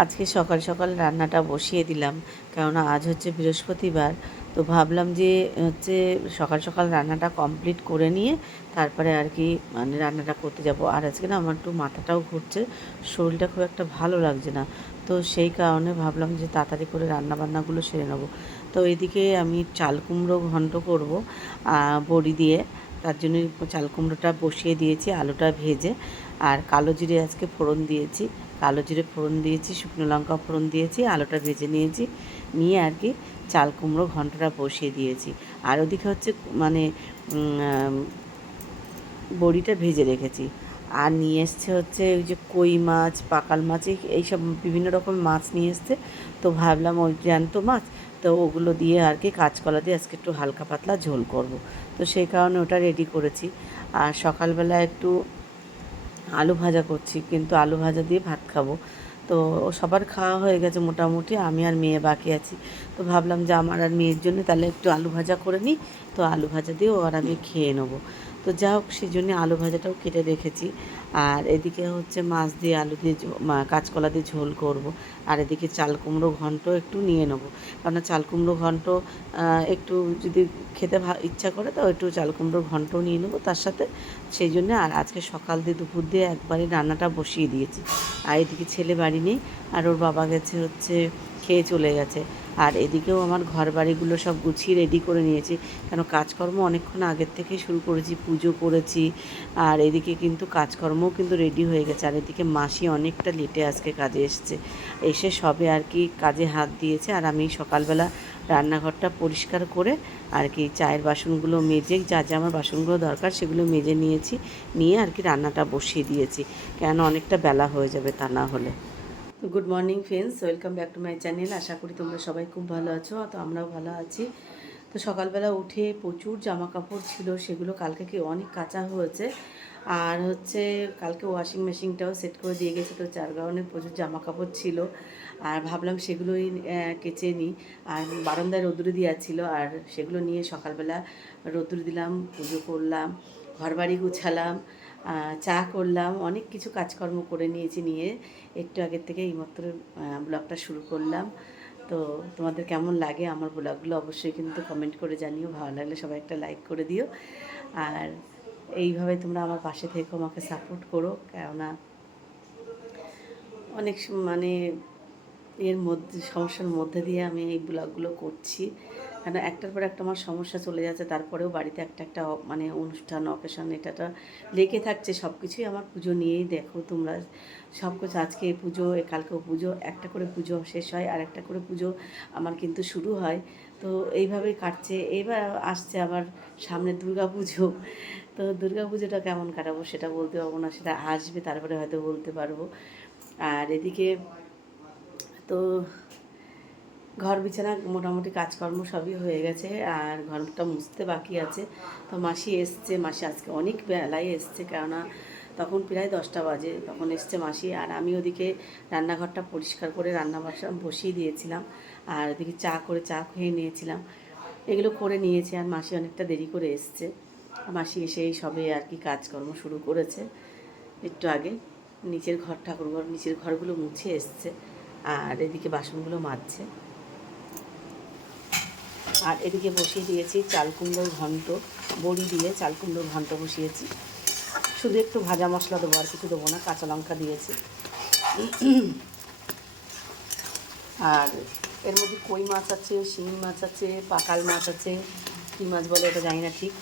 আজকে সকাল সকাল রান্নাটা বসিয়ে দিলাম, কেননা আজ হচ্ছে বৃহস্পতিবার। তো ভাবলাম যে হচ্ছে সকাল সকাল রান্নাটা কমপ্লিট করে নিয়ে তারপরে আর কি মানে রান্নাটা করতে যাব। আর আজকে না আমার একটু মাথাটাও ঘুরছে, শরীরটা খুব একটা ভালো লাগছে না। তো সেই কারণে ভাবলাম যে তাড়াতাড়ি করে রান্নাবান্নাগুলো সেরে নেবো। তো এদিকে আমি চাল কুমড়ো ঘন্ট করবো বড়ি দিয়ে। তার জন্য চাল কুমড়োটা বসিয়ে দিয়েছি, আলুটা ভেজে। আর কালো জিরে আজকে ফোড়ন দিয়েছি, কালো জিরে ফোড়ন দিয়েছি, শুকনো লঙ্কা ফোড়ন দিয়েছি, আলুটা ভেজে নিয়েছি, নিয়ে আর কি চাল কুমড়ো ঘন্টটা বসিয়ে দিয়েছি। আর ওদিকে হচ্ছে মানে বড়িটা ভেজে রেখেছি। আর নিয়ে এসছে হচ্ছে ওই যে কই মাছ, পাকাল মাছ, এইসব বিভিন্ন রকম মাছ নিয়ে এসছে। তো ভাবলাম ওই জ্যান্ত মাছ, তো ওগুলো দিয়ে আর কি কাঁচকলা দিয়ে আজকে একটু হালকা পাতলা ঝোল করব। তো সেই কারণে ওটা রেডি করেছি। আর সকালবেলা একটু আলু ভাজা করছি, কিন্তু আলু ভাজা দিয়ে ভাত খাবো। তো সবার খাওয়া হয়ে গেছে মোটামুটি, আমি আর মেয়ে বাকি আছি। তো ভাবলাম যে আমার আর মেয়ের জন্য তাহলে একটু আলু ভাজা করে নিই। তো আলু ভাজা দিয়ে ও আর আমি খেয়ে নেবো। তো যা হোক, সেই জন্য আলু ভাজাটাও কেটে রেখেছি। আর এদিকে হচ্ছে মাছ দিয়ে আলু দিয়ে কাঁচকলা দিয়ে ঝোল করব। আর এদিকে চাল কুমড়ো ঘন্ট একটু নিয়ে নেবো, কারণ চাল কুমড়ো ঘন্ট একটু যদি খেতে ইচ্ছা করে তো একটু চাল কুমড়োর ঘন্টও নিয়ে নেবো তার সাথে। সেই জন্যে আর আজকে সকাল দিয়ে দুপুর দিয়ে একবারে রান্নাটা বসিয়ে দিয়েছি। আর এদিকে ছেলে বাড়ি নেই, আর ওর বাবা গেছে হচ্ছে খেয়ে চলে গেছে। আর এদিকেও আমার ঘর বাড়িগুলো সব গুছিয়ে রেডি করে নিয়েছি, কেন কাজকর্ম অনেকক্ষণ আগের থেকেই শুরু করেছি, পুজো করেছি। আর এদিকে কিন্তু কাজকর্মও কিন্তু রেডি হয়ে গেছে। আর এদিকে মাসি অনেকটা লেটে আজকে কাজে এসছে, এসে সবে আর কি কাজে হাত দিয়েছে। আর আমি সকালবেলা রান্নাঘরটা পরিষ্কার করে আর কি চায়ের বাসনগুলো মেজে, যা যা আমার বাসনগুলো দরকার সেগুলো মেজে নিয়েছি, নিয়ে আর কি রান্নাটা বসিয়ে দিয়েছি, কেন অনেকটা বেলা হয়ে যাবে তা না হলে। Good morning friends, welcome back to my channel. আশা করি তোমরা সবাই খুব ভালো আছো, তো আমরাও ভালো আছি। তো সকালবেলা উঠে প্রচুর জামা কাপড় ছিল, সেগুলো কালকে কি অনেক কাচা হয়েছে। আর হচ্ছে কালকে ওয়াশিং মেশিনটাও সেট করে দিয়ে গেছে, তো যার কারণে প্রচুর জামা কাপড় ছিল। আর ভাবলাম সেগুলোই কেচে নিই। আর বারান্দায় রোদ্দুরে দেওয়া ছিল, আর সেগুলো নিয়ে সকালবেলা রোদ্দুরে দিলাম, পুজো করলাম, ঘরবাড়ি গুছালাম, চা করলাম, অনেক কিছু কাজকর্ম করে নিয়েছি। নিয়ে একটু আগের থেকে এইমাত্র ব্লগটা শুরু করলাম। তো তোমাদের কেমন লাগে আমার ব্লগগুলো অবশ্যই কিন্তু কমেন্ট করে জানিও, ভালো লাগলে সবাই একটা লাইক করে দিও। আর এইভাবে তোমরা আমার পাশে থেকেও আমাকে সাপোর্ট করো, কেননা অনেক মানে এর মধ্যে সমস্যার মধ্যে দিয়ে আমি এই ব্লগগুলো করছি। কেন একটার পর একটা আমার সমস্যা চলে যাচ্ছে, তারপরেও বাড়িতে একটা একটা মানে অনুষ্ঠান অকেশন এটা লেগে থাকছে। সব কিছুই আমার পুজো নিয়েই, দেখো তোমরা সব কিছু, আজকে পুজো, কালকেও পুজো, একটা করে পুজো শেষ হয় আর একটা করে পুজো আমার কিন্তু শুরু হয়। তো এইভাবেই কাটছে। এবার আসছে আবার সামনে দুর্গা পুজো। তো দুর্গা পুজোটা কেমন কাটাবো সেটা বলতে পারবো না, সেটা আসবে তারপরে হয়তো বলতে পারবো। আর এদিকে তো ঘর বিছানা মোটামুটি কাজকর্ম সবই হয়ে গেছে, আর ঘরটা মুছতে বাকি আছে। তো মাসি এসছে, মাসি আজকে অনেক বেলায় এসছে, কেননা তখন প্রায় 10টা বাজে, তখন এসছে মাসি। আর আমি ওদিকে রান্নাঘরটা পরিষ্কার করে রান্না বাসা বসিয়ে দিয়েছিলাম, আর ওদিকে চা খেয়ে নিয়েছিলাম, এগুলো করে নিয়েছি। আর মাসি অনেকটা দেরি করে এসছে, মাসি এসে সবে আর কি কাজকর্ম শুরু করেছে একটু আগে। নিচের ঘর, ঠাকুরঘর নিচের ঘরগুলো মুছে এসছে, আর এদিকে বাসনগুলো মাজছে। আর এদিকে বসিয়ে দিয়েছি চাল কুমড়োর ঘন্ট, বড়ি দিয়ে চাল কুমড়োর ঘন্ট বসিয়েছি। শুধু একটু ভাজা মশলা দেবো, আর কিছু দেবো না, কাঁচা লঙ্কা দিয়েছি। আর এর মধ্যে কই মাছ আছে, শিঙি মাছ আছে, পাকাল মাছ আছে, কী মাছ বলে ওটা জানি না ঠিক।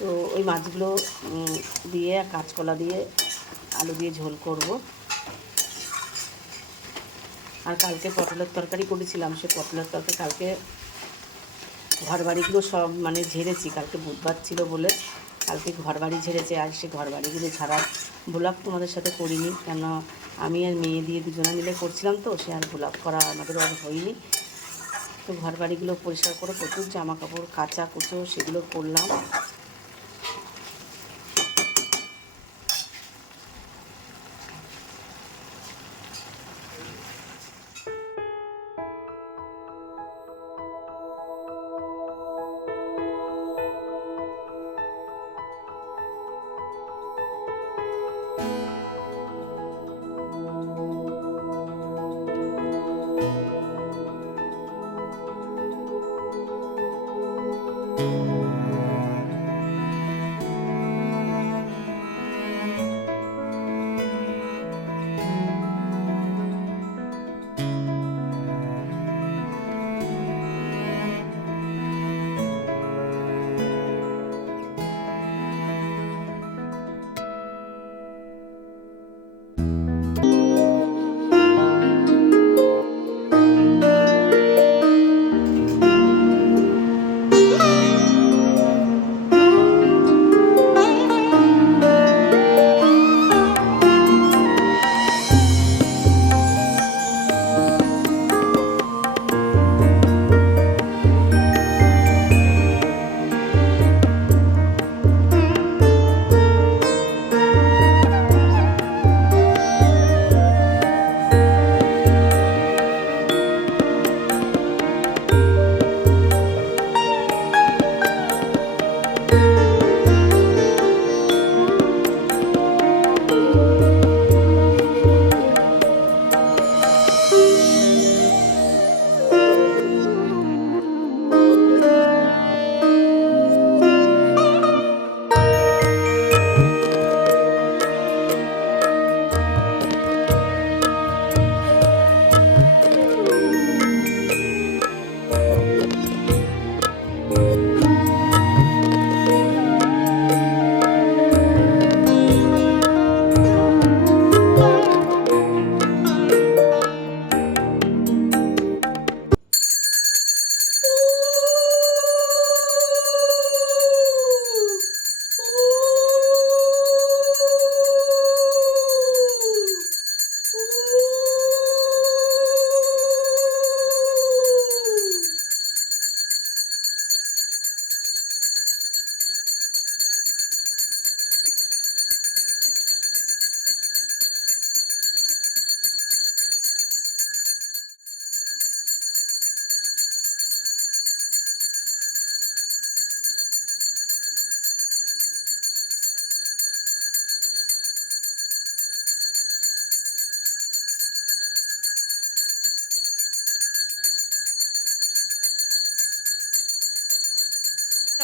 তো ওই মাছগুলো দিয়ে কাঁচকলা দিয়ে আলু দিয়ে ঝোল করব। আর কালকে পটলের তরকারি করেছিলাম, সে পটলের তরকারি কালকে ঘরবাড়িগুলো সব মানে ঝেড়েছি, কালকে বুধবার ছিল বলে কালকে ঘরবাড়ি ঝেড়েছে। আর সে ঘরবাড়িগুলো ছাড়ার ব্লগ তোমাদের সাথে করিনি, কেন আমি আর মেয়ে দিয়ে দুজনে মিলে করছিলাম, তো সে আর ব্লগ করা আমাদের আর হয়নি। তো ঘরবাড়িগুলো পরিষ্কার করে প্রচুর জামা কাপড় কাচা কুচো সেগুলো করলাম।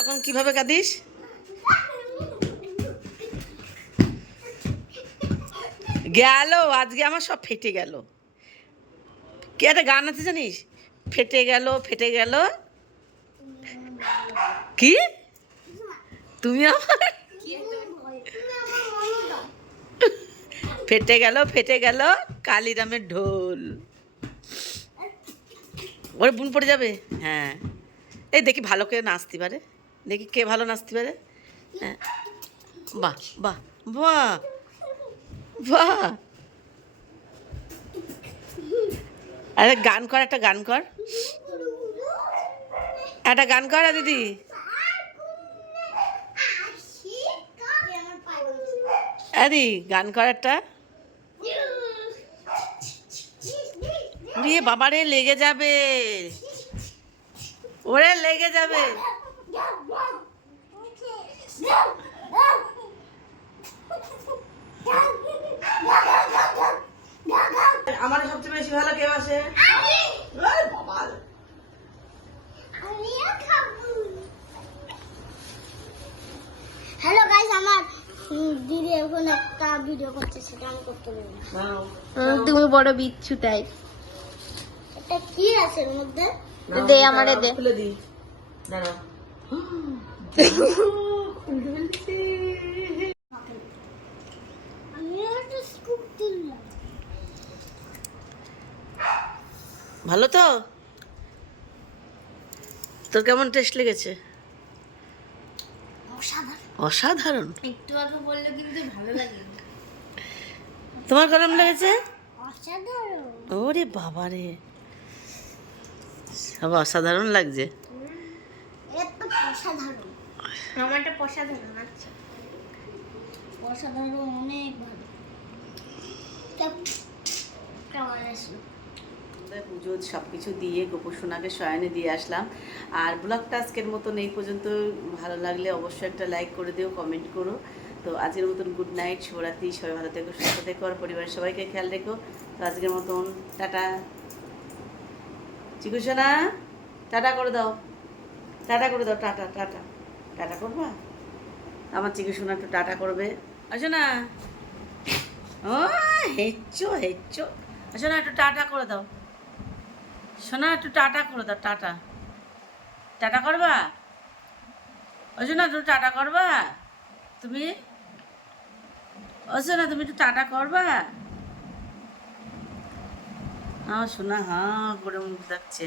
তখন কিভাবে কাঁদিস? গেল, আজকে আমার সব ফেটে গেল। কি একটা গান আছে জানিস? ফেটে গেল, ফেটে গেল। কি তুমি আমার ফেটে গেল, ফেটে গেল কালিরামের ঢোল। ওরে বুন পড়ে যাবে। হ্যাঁ, এই দেখি ভালো কে নাচতে পারে, দেখি কে ভালো নাচতে পারে। হ্যাঁ, বাহ বাহ বাহ বাহ। আরে গান কর, একটা গান কর, একটা গান কর দিদি। আরে গান কর একটা। দিয়ে বাবারে লেগে যাবে, ওরে লেগে যাবে। আমার সবচেয়ে বেশি ভালো কে বাসে? হ্যালো গাইস, আমার দিদি এখন একটা ভিডিও করছে, সেটা আমি করতে পারি না। তুমি বড় বিচ্ছু টাইপ। এটা কি আছে এর মধ্যে? দে আমারে দে। খুলে দি, দাঁড়াও। আমি একটা স্কুপ দিলাম। ভালো তো? তোর কেমন টেস্ট লেগেছে? অসাধারণ। অসাধারণ। একটু আগে বললে কিন্তু ভালো লাগে। তোমার কেমন লেগেছে? অসাধারণ। ওরে বাবারে, সব অসাধারণ লাগছে। এটা অসাধারণ। আমারটা অসাধারণ। আচ্ছা, অসাধারণ, অনেক ভালো। কেমন আসলো? পুজো সব কিছু দিয়ে গোপসোনাকে শয়নে দিয়ে আসলাম। আর ব্লগটা আজকের মতন এই পর্যন্ত। ভালো লাগলে অবশ্যই একটা লাইক করে দিও, কমেন্ট করো। তো আজকের মতন গুড নাইট, শুভরাত্রি, সবাই ভালো থেকো, সুস্থ থেকো, আর পরিবারের সবাইকে খেয়াল রেখো। তো আজকের মতন টাটা। চিকু সোনা টাটা করে দাও, টাটা করে দাও, টাটা টাটা। টাটা করবা? আমার চিকু সোনা একটু টাটা করবে। আসো না, ও হেচ্চো হেচ্চো। আসো না, একটু টাটা করে দাও। শোনা, একটু টাটা করে দাও, টাটা। টাটা করবা? ওই না, একটু টাটা করবা তুমি? ওই না, তুমি একটু টাটা করবা? আমার শোনা হাঁ করে মুখ দেখছে।